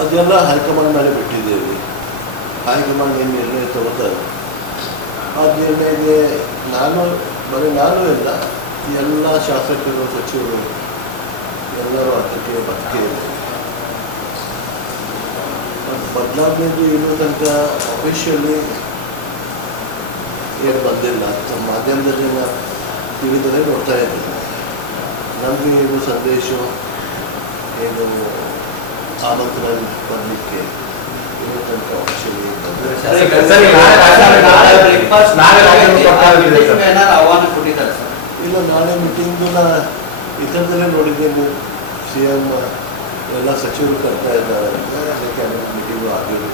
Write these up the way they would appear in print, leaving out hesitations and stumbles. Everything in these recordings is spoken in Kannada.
ಅದೆಲ್ಲ ಹೈಕಮಾಂಡ್ ಮೇಲೆ ಬಿಟ್ಟಿದ್ದೇವೆ. ಹೈಕಮಾಂಡ್ ಏನು ನಿರ್ಣಯ ತಗೋತಾರೆ ಆ ನಿರ್ಣಯಕ್ಕೆ ನಾನು ಎಲ್ಲ ಎಲ್ಲ ಶಾಸಕರು ಸಚಿವರು ಎಲ್ಲರೂ ಅದಕ್ಕೆ ಬದುಕಿದೆ. ಬದಲಾವಣೆದು ಇನ್ನೂ ತನಕ ಅಫಿಷಿಯಲಿ ಏನು ಬಂದಿಲ್ಲ. ಮಾಧ್ಯಮದಲ್ಲಿ ನಾನು ತಿಳಿದರೆ ನೋಡ್ತಾ ಇದ್ದೀನಿ. ನಮಗೆ ಏನು ಸಂದೇಶ ಏನು ಆಮಂತ್ರಣ ಬರಲಿಕ್ಕೆ ಇನ್ನೂ ತನಕ ಅಫಿಷಿಯಲಿ ಇಲ್ಲ. ನಾಳೆ ಮೀಟಿಂಗು ಇತರದಲ್ಲೇ ನೋಡಿದ್ದೇನೆ. CM ಎಲ್ಲ ಸಚಿವರು ಕರ್ತಾ ಇದ್ದಾರೆ. ಕ್ಯಾಬಿನೆಟ್ ಮೀಟಿಂಗು ಆಗಿಲ್ಲ.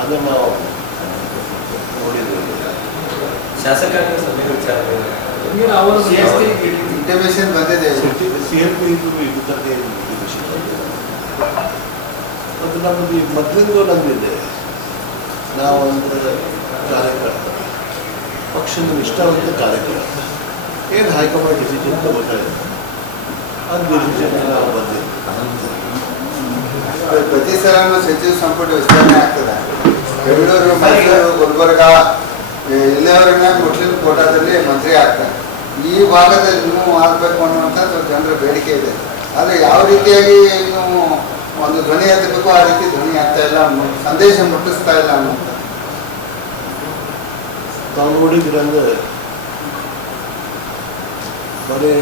ಅದನ್ನು ನಾವು ನೋಡಿದ್ದೇವೆ. ಶಾಸಕಾಂಗ ಸಭೆ ವಿಚಾರ ಇಂಟಿಮೇಷನ್ ಬಂದಿದೆ. CLP ಇದು ತನಕ ಏನು ಇಂಟಿಮೇಷನ್ ಬಂದಿಲ್ಲ. ಮತ್ತು ನಮ್ಮದು ಮೊದಲಿಂದ ನಮಗಿದೆ. ನಾವೊಂದು ಕಾರ್ಯಕರ್ತ, ಪಕ್ಷದ ನಿಷ್ಠಾವಂತ ಕಾರ್ಯಕರ್ತ. ಏನು ಹೈಕಮಾಂಡ್ ಡಿಸಿಷನ್ ತಗೋತಾರೆ ಅದು ಡಿಸಿಷನ್ ನಾವು ಬಂದಿದ್ದೀವಿ. ಪ್ರತಿ ಸಲ ಸಚಿವ ಸಂಪುಟ ವಿಸ್ತರಣೆ ಆಗ್ತದೆ. ಬೆಂಗಳೂರು, ಮೈಸೂರು, ಗುಲ್ಬರ್ಗ ಇಲ್ಲಿಯವರೆಗೆ ಮುಸ್ಲಿಂ ಕೋಟಾದಲ್ಲಿ ಮಂತ್ರಿ ಆಗ್ತಾರೆ. ಈ ಭಾಗದಲ್ಲಿ ನೀವು ಆಗಬೇಕು ಅನ್ನುವಂಥ ಜನರ ಬೇಡಿಕೆ ಇದೆ. ಆದರೆ ಯಾವ ರೀತಿಯಾಗಿ ನೀವು ಒಂದು ಧ್ವನಿ ಎತ್ತಬೇಕು ಆ ರೀತಿ ಧ್ವನಿ ಆಗ್ತಾ ಇಲ್ಲ, ಸಂದೇಶ ಮುಟ್ಟಿಸ್ತಾ ಇಲ್ಲ ಅನ್ನುವಂಥ ತಾವು ನೋಡಿದ್ರಂದ್ರೆ ಬರೀ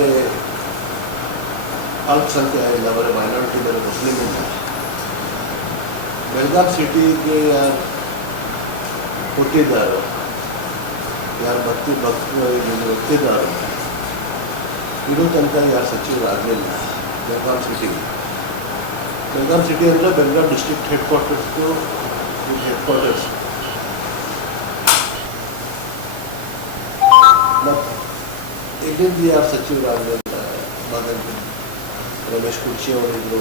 ಅಲ್ಪಸಂಖ್ಯಾತ ಇಲ್ಲ, ಬರೀ ಮೈನಾರಿಟಿ ಇದ್ದಾರೆ, ಮುಸ್ಲಿಂ ಇಲ್ಲ. ಬೆಳಗಾವಿ ಸಿಟಿಗೆ ಯಾರು ಕೊಟ್ಟಿದ್ದಾರೋ, ಯಾರು ಬರ್ತಿದ್ದಾರೋ ಇನ್ನೂ ತನಕ ಯಾರು ಸಚಿವರಾಗಲಿಲ್ಲ. ಬೆಳಗಾವಿ ಸಿಟಿ ಅಂದರೆ ಬೆಳಗಾವಿ ಡಿಸ್ಟ್ರಿಕ್ಟ್ ಹೆಡ್ ಕ್ವಾರ್ಟರ್ಸ್ ಮತ್ತು ಇಲ್ಲಿಂದ ಯಾರು ಸಚಿವರಾಗಲಿಲ್ಲ. ರಮೇಶ್ ಕುರ್ಚಿ ಅವರಿದ್ದರು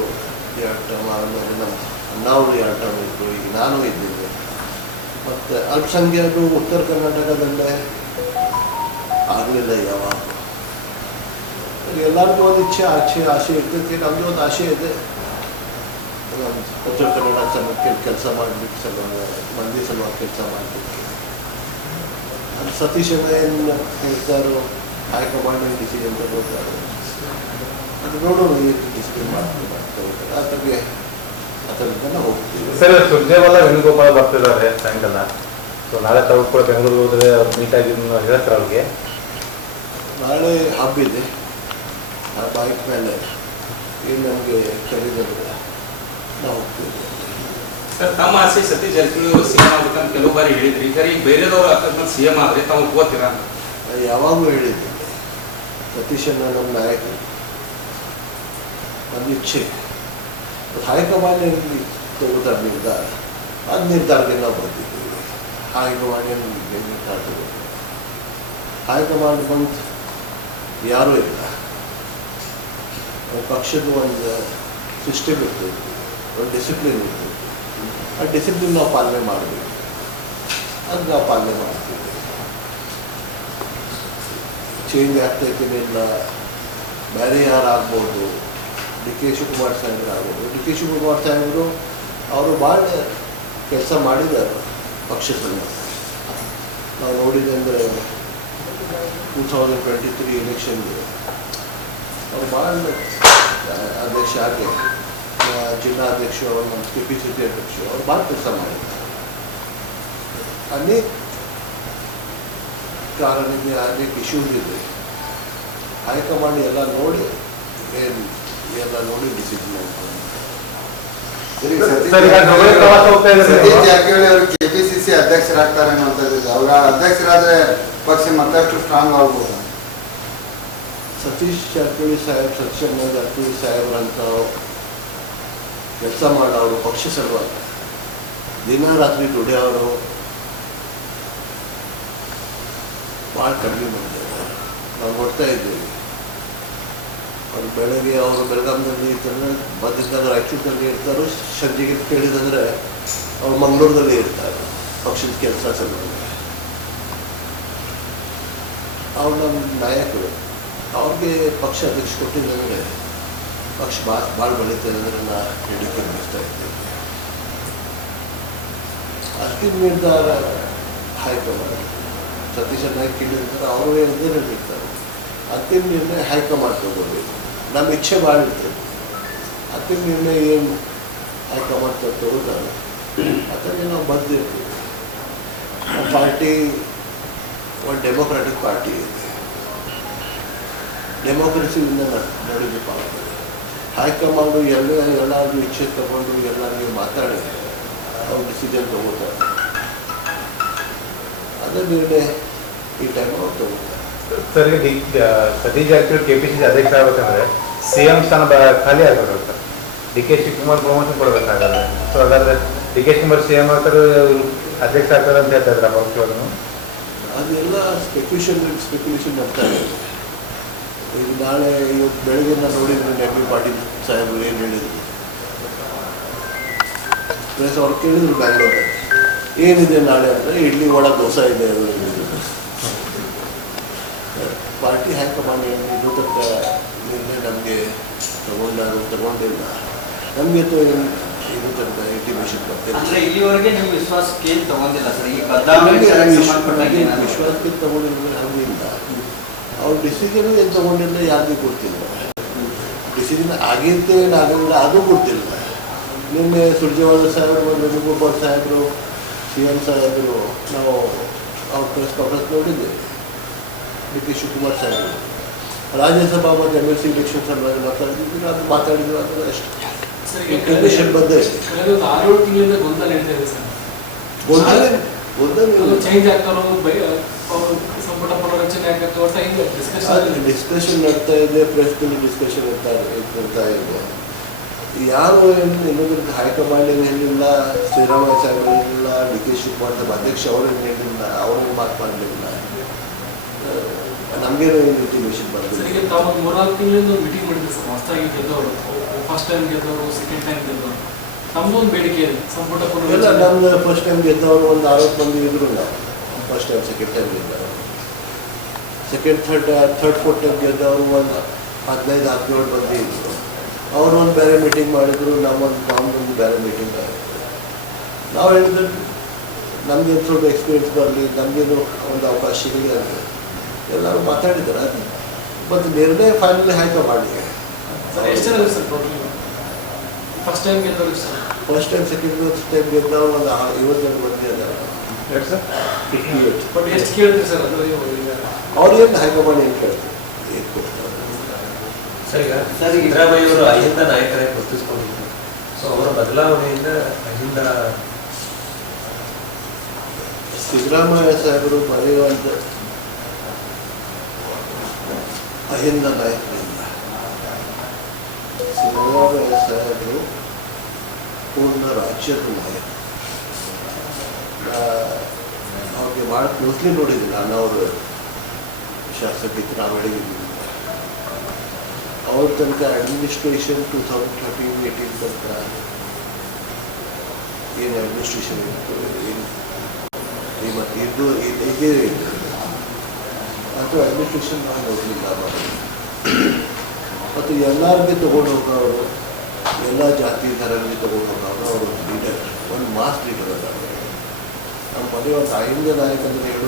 2 ಟರ್ಮ್, ಆಮೇಲೆ ನಮ್ಮ ಅಣ್ಣಾವರು 2 ಟರ್ಮ್ ಇದ್ದರು, ಈಗ ನಾನು ಇದ್ದೀನಿ. ಮತ್ತು ಅಲ್ಪಸಂಖ್ಯಾತರು ಉತ್ತರ ಕರ್ನಾಟಕದಲ್ಲೇ ಆಗಲಿಲ್ಲ ಯಾವಾಗ. ಎಲ್ಲರಿಗೂ ಒಂದು ಆಸೆ ಇರ್ತೈತಿ. ನಮ್ಮದು ಒಂದು ಆಸೆ ಇದೆ, ಉತ್ತರ ಕನ್ನಡ ಕೆಲಸ ಮಾಡಲಿಕ್ಕೆ ಮಂದಿ ಸಲುವಾಗಿ ಕೆಲಸ ಮಾಡಲಿಕ್ಕೆ. ಅದು ಸತೀಶನ ಏನು ಹೇಳ್ತಾರೋ, ಹೈಕಮಾಂಡ್ ಡಿಸಿಷನ್ ತಗೋತಾರೆ, ಅದು ನೋಡೋಣ ಏನು ಡಿಸಿಷನ್ ತಗೋತಾರೆ. ಅದರಿಂದ ಹೋಗ್ತೀವಿ. ಸರ್, ಸುರ್ಜೇವಾಲ ವೇಣುಗೋಪಾಲ್ ಬರ್ತಿದ್ದಾರೆ ಸಾಯಂಕಾಲ. ಸೊ ನಾಳೆ ತಾವು ಕೂಡ ಬೆಂಗಳೂರು ಹೋದರೆ ಅವ್ರು ಮೀಟಾಗಿ ಹೇಳ್ತಾರೆ ಅವ್ರಿಗೆ. ನಾಳೆ ಹಬ್ಬಿದೆ. ಆ ಬೈಕ್ ಮೇಲೆ ಏನು ನಮಗೆ ಕರೀದಂದ್ರೆ ನಾವು ಹೋಗ್ತೀವಿ. ಸರ್, ತಮ್ಮ ಆಸೆ ಸತೀಶ್ ಜಾರಕಿಹೊಳಿ ಅವರು CM ಆಗ್ಬೇಕಂತ ಕೆಲವು ಬಾರಿ ಹೇಳಿದ್ರಿ. ಸರಿ, ಬೇರೆದವರು ಅಕಸ್ಮಾತ್ CM ಆದರೆ ತಾವು ಒಪ್ಕೋತೀರಾ? ಯಾವಾಗೂ ಹೇಳಿದ್ದೀನಿ, ಸತೀಶನ್ನ ನಮ್ಮ ನಾಯಕರು, ನಮ್ಮ ಇಚ್ಛೆ. ಹೈಕಮಾಂಡ್ ತಗೋತಾರೆ ನಿರ್ಧಾರ, ಅದು ನಿರ್ಧಾರಕ್ಕೆ ನಾವು ಬರ್ತಿದ್ದೀವಿ. ಹೈಕಮಾಂಡ್ ಏನು ನಿರ್ಧಾರ ತಗೋತೀವಿ. ಹೈಕಮಾಂಡ್ ಬಂದು ಯಾರೂ ಇಲ್ಲ. ಪಕ್ಷದ ಒಂದು ಸಿಸ್ಟಮ್ ಇರ್ತೈತಿ, ಒಂದು ಡಿಸಿಪ್ಲಿನ್ ಇರ್ತೈತಿ. ಆ ಡಿಸಿಪ್ಲಿನ್ ನಾವು ಪಾಲನೆ ಮಾಡಬೇಕು. ಅದು ನಾವು ಪಾಲನೆ ಮಾಡ್ತೀವಿ. ಚೇಂಜ್ ಆಗ್ತೈತಿ ಇಲ್ಲ, ಬೇರೆ ಯಾರು ಆಗ್ಬೋದು. DK ಶಿವಕುಮಾರ್ ಸಾಹೇಬ್ರು ಆಗ್ಬೋದು. DK ಶಿವಕುಮಾರ್ ಸಾಹೇಬರು ಅವರು ಭಾಳ ಕೆಲಸ ಮಾಡಿದ್ದಾರೆ ಪಕ್ಷ ಸಲುವಾಗಿ. ನಾವು ನೋಡಿದಂದರೆ 2023 ಎಲೆಕ್ಷನ್ಗೆ ಅವರು ಭಾಳ ಅಧ್ಯಕ್ಷ ಆಗಿ, ಜಿಲ್ಲಾಧ್ಯಕ್ಷರು, ನಮ್ಮ KPCC ಅಧ್ಯಕ್ಷರು, ಅವ್ರು ಭಾಳ ಕೆಲಸ ಮಾಡಿದ್ದಾರೆ. ಅನೇಕ ಕಾರಣಕ್ಕೆ ಅನೇಕ ಇಶ್ಯೂಸ್ ಇದೆ. ಹೈಕಮಾಂಡ್ ಎಲ್ಲ ನೋಡಿ ಡಿಸಿಷನ್ ಮಾಡ್ತಾರೆ. ಸತೀಶ್ ಜಾರಕಿಹೊಳಿ ಅವರು KPCC ಅಧ್ಯಕ್ಷರಾಗ್ತಾರೆ ಅನ್ನುವಂಥದ್ದು. ಅವರ ಅಧ್ಯಕ್ಷರಾದರೆ ಪಕ್ಷ ಮತ್ತಷ್ಟು ಸ್ಟ್ರಾಂಗ್ ಆಗ್ಬೋದು. ಸತೀಶ್ ಜಾರಕಿಹೊಳಿ ಸಾಹೇಬ್ರಂತ ಕೆಲಸ ಮಾಡೋರು, ಪಕ್ಷ ಸಲುವಾಗಿ ದಿನ ರಾತ್ರಿ ದುಡಿಯೋರು ಭಾಳ ಕಡಿಮೆ ಮಾಡಿದ್ದಾರೆ. ನಾವು ನೋಡ್ತಾ ಇದ್ದೇವೆ. ಅವ್ರು ಬೆಳಗ್ಗೆ ಅವರು ಬೆಳಗಾವಿಯಲ್ಲಿ ಬಂದಿದ್ದಂದ್ರೆ ರಾಯಚೂರಿನಲ್ಲಿ ಇರ್ತಾರೋ, ಸಂಜೆಗೆ ಕೇಳಿದಂದರೆ ಅವ್ರು ಮಂಗಳೂರಿನಲ್ಲಿ ಇರ್ತಾರೆ ಪಕ್ಷದ ಕೆಲಸ ಸಲುವಾಗಿ. ಅವ್ರು ನಮ್ಮ ನಾಯಕರು. ಅವ್ರಿಗೆ ಪಕ್ಷ ಅಧ್ಯಕ್ಷ ಕೊಟ್ಟಿದ್ದಂದರೆ ಪಕ್ಷ ಭಾಳ ಬೆಳೀತದೆ ಅಂದರೆ ನಾ ಹೇಳಿಕೆ ನಡೆಸ್ತಾ ಇದ್ದೇವೆ. ಅಂತಿಮ ನಿರ್ಧಾರ ಹೈಕಮಾಂಡ್. ಸತೀಶ್ ನಾಯ್ಕ ಕೇಳಿರ್ತಾರೆ, ಅವರು ಹೇಳಿರ್ತಾರೆ, ಅಂತಿಮ ನಿರ್ಣಯ ಹೈಕಮಾಂಡ್ ತಗೋಬೇಕು. ನಮ್ಮ ಇಚ್ಛೆ ಭಾಳ ಇರ್ತದೆ, ಅಂತಿಮ ನಿರ್ಣಯ ಏನು ಹೈಕಮಾಂಡ್ ತಗೋತಾರೆ ಅದರಲ್ಲಿ ನಾವು ಬಂದಿರ್ತೀವಿ. ನಮ್ಮ ಪಾರ್ಟಿ ಒಂದು ಡೆಮೊಕ್ರಾಟಿಕ್ ಪಾರ್ಟಿ ಇದೆ, ಡೆಮೋಕ್ರಸಿಯಿಂದ ನಡೆದು ಪಾರ್ಟಿ. ಹೈಕಮಾಂಡು ಎಲ್ಲರಿಗೂ ಇಚ್ಛೆ ತಗೊಂಡು ಎಲ್ಲರಿಗೂ ಮಾತಾಡಿ ಅವ್ರು ಡಿಸಿಷನ್ ತಗೋತಾರೆ. ಅದೇ ನಿರ್ಣಯ ಈ ಟೈಮ್ ಅವ್ರು ತಗೋತಾರೆ. ಸರ್, ಈಗ ಸತೀಶ್ ಜಾರಕಿಹೊಳಿ KPCC ಅಧ್ಯಕ್ಷ ಆಗ್ಬೇಕಂದ್ರೆ CM ಸ್ಥಾನ ಖಾಲಿ ಆಗ್ಬೇಕು ಸರ್. DK ಶಿವಕುಮಾರ್ ಪ್ರಮೋಷನ್ ಕೊಡಬೇಕಾಗಲ್ಲ. ಸೊ ಹಾಗಾದ್ರೆ DK ಶಿವಕುಮಾರ್ CM ಆಗ್ತಾರೆ, ಅಧ್ಯಕ್ಷ ಆಗ್ತಾರೆ ಅಂತ ಹೇಳ್ತಾ ಇದ್ರ ಪಕ್ಷವನ್ನು? ಅದೆಲ್ಲ ಸ್ಪೆಕ್ಯುಲೇಷನ್ ಆಗ್ತಾ ಇದೆ. ಈಗ ನಾಳೆ ಇವತ್ತು ಬೆಳಗ್ಗೆ ನಾನು ನೋಡಿದ್ರೆ MP ಪಾಟೀಲ್ ಸಾಹೇಬರು ಏನು ಹೇಳಿದ್ರು, ಪ್ಲಸ್ ಅವ್ರು ಕೇಳಿದ್ರು ಬ್ಯಾಂಗ್ಳೂರಲ್ಲಿ ಏನಿದೆ ನಾಳೆ ಅಂದರೆ ಇಡ್ಲಿ ವಡ ದೋಸೆ ಇದೆ ಪಾರ್ಟಿ ಹೈಕಮಾಂಡ್ ಇನ್ನೂ ತನಕ ನಿರ್ಣಯ ನಮಗೆ ತಗೊಂಡಿಲ್ಲ. ನಮಗೆ ಇನ್ನೂ ತನಕ ಇಂಟಿಮೇಷನ್ ಬರ್ತಿಲ್ಲ. ಇಲ್ಲಿವರೆಗೆ ನೀವು ವಿಶ್ವಾಸಕ್ಕೆ ತಗೊಂಡಿಲ್ಲ ಸರ್? ಈ ವಿಶ್ವಾಸಕ್ಕೆ ತಗೊಂಡಿಲ್ಲ ಹಂಗಿಲ್ಲ. ಅವ್ರ ಡಿಸಿಷನ್ ಏನು ತಗೊಂಡಿಲ್ಲ ಯಾರಿಗೂ ಗೊತ್ತಿಲ್ಲ. ಡಿಸಿಷನ್ ಆಗಿದ್ದೇನು ಆಗಿಲ್ಲ ಅದು ಗೊತ್ತಿಲ್ಲ. ನಿನ್ನೆ ಸುರ್ಜೇವಾಲ ಸಾಹೇಬರು, ವೇಣುಗೋಪಾಲ್ ಸಾಹೇಬರು, CM ಸಾಹೇಬರು ನಾವು ಅವ್ರ ಪ್ರೆಸ್ ಕಾನ್ಫರೆನ್ಸ್ ನೋಡಿದ್ದೇವೆ. DK ಶಿವಕುಮಾರ್ ಸಾಹೇಬರು ರಾಜ್ಯಸಭಾ ಮತ್ತು MLC ಇಲೆಕ್ಷನ್ ಸಲುವಾಗಿ ಮಾತಾಡಿದ್ರು, ಅದು ಮಾತಾಡಿದ್ರು, ಅದು ಅಷ್ಟೇ. ಇಂಟಿಮೇಷನ್ ಬಂದೇ ಇದೆ. ಕಳೆದ 6-7 ತಿಂಗಳಿಂದ ಗೊಂದಲ ಇದೆ ಸರ್. ಗೊಂದಲ ಚೇಂಜ್ ಆಗ್ತಾರೋ, ಸಂಪುಟ ಪುನರಚನೆ ಆಗತ್ತೋ ಅಂತ ಹಿಂಗೆ ಡಿಸ್ಕಷನ್ ನಡ್ತಾ ಇದೆ. ಪ್ರೆಸ್ನಲ್ಲಿ ಡಿಸ್ಕಷನ್ ಇರ್ತಾ ಇದೆ. ಯಾರು ಇನ್ನೊಂದು ಹೈಕಮಾಂಡ್ ಏನು ಹೇಳಿಲ್ಲ, ಶ್ರೀರಾಮಯ್ಯ ಸಾಹೇಬರು ಹೇಳಿಲ್ಲ, DK ಶಿವಕುಮಾರ್ ಸಾಹೇಬ್ ಅಧ್ಯಕ್ಷ ಅವರೇನು ಹೇಳಿಲ್ಲ, ಅವ್ರಿಗೆ ಮಾತು ಮಾಡಲಿಲ್ಲ. ನಮಗೇನು ಇಂಟಿಮೇಷನ್ ಬರ್ತದೆ. ಸರಿಗೆ ತಾವು 3-4 ತಿಂಗಳಿಂದ ಮೀಟಿಂಗ್ ಮಾಡಿದ್ರು ಸರ್. ಹೊಸದಾಗಿ ಗೆದ್ದವರು, ಫಸ್ಟ್ ಟೈಮ್ ಗೆದ್ದವರು, ಸೆಕೆಂಡ್ ಟೈಮ್ ಗೆದ್ದವರು, ನಮ್ಮದು ಒಂದು ಬೇಡಿಕೆ ಇದೆ ಸಂಪುಟ ಎಲ್ಲ ಪುನರಚನೆ. ನಮ್ದು ಫಸ್ಟ್ ಟೈಮ್ ಗೆದ್ದವರು ಒಂದು 60 ಮಂದಿ ಇದ್ರು. ನಾವು ಫಸ್ಟ್ ಟೈಮ್ ಸೆಕೆಂಡ್ ಟೈಮ್ ಗೆದ್ದವರು, ಥರ್ಡ್ ಫೋರ್ತ್ ಟೈಮ್ ಗೆದ್ದವರು ಒಂದು 15-17 ಮಂದಿ ಇದ್ರು. ಅವರು ಒಂದು ಬೇರೆ ಮೀಟಿಂಗ್ ಮಾಡಿದ್ರು, ನಮ್ಮೊಂದು ಬೇರೆ ಮೀಟಿಂಗ್ ಆಗಿತ್ತು. ನಾವು ಹೇಳಿದ್ರೆ ನಮಗೆ ಸ್ವಲ್ಪ ಎಕ್ಸ್ಪೀರಿಯನ್ಸ್ ಬರಲಿ, ನಮಗೇನು ಒಂದು ಅವಕಾಶ ಸಿಗಲಿ ಅಂತ ಎಲ್ಲರೂ ಮಾತಾಡಿದ್ದಾರೆ. ಮತ್ತು ನಿರ್ಣಯ ಫೈನಲಿ ಹೈಕಮಾಂಡ್. ಸರ್ ಎಷ್ಟು ಜನ ಸರ್ ಟೋಟಲ್ ಫಸ್ಟ್ ಟೈಮ್ ಗೆದ್ದವರು sir? First time second time ಗೆದ್ದವರು ಒಂದು 50 ಜನ ಮಂದಿ ಅದಾರ. ಎಷ್ಟು ಸರ್? 58. ಬಟ್ ಎಷ್ಟು ಕೇಳಿದ್ರಿ ಸರ್? ಅದು ಅವ್ರೇನು ಹೈಕಮಾಂಡ್ ಏನು ಕೇಳ್ತಾರೆ, ಏನು ಕೊಡ್ತಾರೆ. ಸರ್, ಈಗ ಸಿದ್ದರಾಮಯ್ಯ ಅವರು ಅಹಿಂದ ನಾಯಕರಾಗಿ ಗುರುತಿಸ್ಕೊಂಡಿದ್ರು. ಸೊ ಅವರ ಬದಲಾವಣೆಯಿಂದ ಅಹಿಂದ ಸಿದ್ದರಾಮಯ್ಯ ಸಾಹೇಬರು ಬರೆಯುವಂಥ ಅಹಿಂದ ನಾಯಕರಿಂದ ಸಿದ್ದರಾಮಯ್ಯ ಸಾಹೇಬರು ಪೂರ್ಣ ರಾಜ್ಯದ ನಾಯಕ. ಅವ್ರಿಗೆ ಭಾಳ ಕ್ಲೋಸ್ಲಿ ನೋಡಿದ್ದೀನಿ ನಾನು. ಅವರು ಶಾಸಕಿದ್ರು ನಾವೆಡೆ ಅವ್ರ ತನಕ ಅಡ್ಮಿನಿಸ್ಟ್ರೇಷನ್ 2013-18 ತನಕ ಏನು ಅಡ್ಮಿನಿಸ್ಟ್ರೇಷನ್ ಇತ್ತು, ಏನು ಮತ್ತು ಇದು ಹೀಗೆ ಅಥವಾ ಅಡ್ಮಿನಿಸ್ಟ್ರೇಷನ್ ನಾವು ನೋಡಲಿಲ್ಲ. ಮತ್ತು ಎಲ್ಲರಿಗೆ ತೊಗೊಂಡು ಹೋಗೋರು, ಎಲ್ಲ ಜಾತಿ ಧರ್ಮಕ್ಕೆ ತೊಗೊಂಡು ಹೋಗೋರು. ಅವರು ಲೀಡರ್, ಒಂದು ಮಾಸ್ ಲೀಡರ್ ಅದ. ನಮ್ಮ ಮನೆ ಒಂದು ಅಹಿಂದ ನಾಯಕ ಅಂದರೆ ಹೇಳೋದು